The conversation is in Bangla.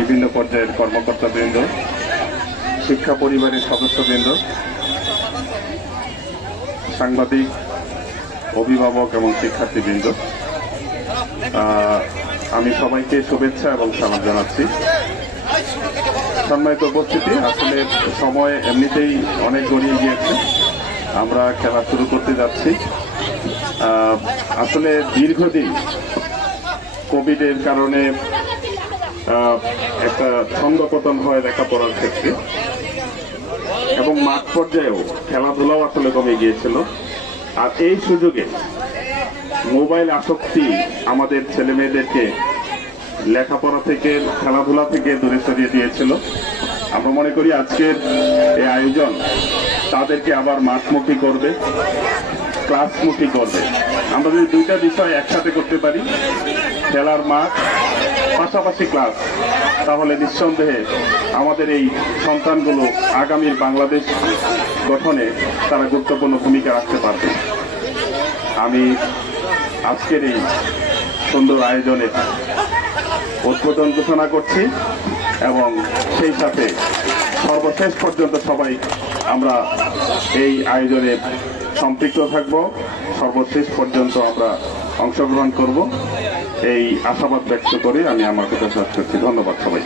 বিভিন্ন পর্যায়ের কর্মকর্তাবৃন্দ, শিক্ষা পরিবারের সদস্যবৃন্দ, সাংবাদিক, অভিভাবক এবং শিক্ষার্থীবৃন্দ, আমি সবাইকে শুভেচ্ছা এবং সালাম জানাচ্ছি। সম্মানিত উপস্থিতি, আসলে সময় এমনিতেই অনেক গড়িয়ে গিয়েছে, আমরা খেলা শুরু করতে যাচ্ছি। আসলে দীর্ঘদিন কোভিডের কারণে একটা ছন্দপতন হয় লেখাপড়ার ক্ষেত্রে এবং মাঠ পর্যায়েও খেলাধুলাও আসলে কমে গিয়েছিল। আর এই সুযোগে মোবাইল আসক্তি আমাদের ছেলে মেয়েদেরকে লেখাপড়া থেকে, খেলাধুলা থেকে দূরে সরিয়ে দিয়েছিল। আমরা মনে করি আজকের এই আয়োজন তাদেরকে আবার মাঠমুখী করবে, ক্লাসমুখী করবে। আমরা যদি দুইটা বিষয় একসাথে করতে পারি, খেলার মাঠ পাশাপাশি ক্লাস, তাহলে নিঃসন্দেহে আমাদের এই সন্তানগুলো আগামীর বাংলাদেশ গঠনে তারা গুরুত্বপূর্ণ ভূমিকা রাখতে পারবে। আমি আজকের এই সুন্দর আয়োজনের উদ্বোধন ঘোষণা করছি এবং সেই সাথে সর্বশেষ পর্যন্ত সবাই আমরা এই আয়োজনে সম্পৃক্ত থাকব, সর্বশেষ পর্যন্ত আমরা অংশগ্রহণ করব, এই আশাবাদ ব্যক্ত করে আমি আমার কথা শেষ করছি। ধন্যবাদ সবাই।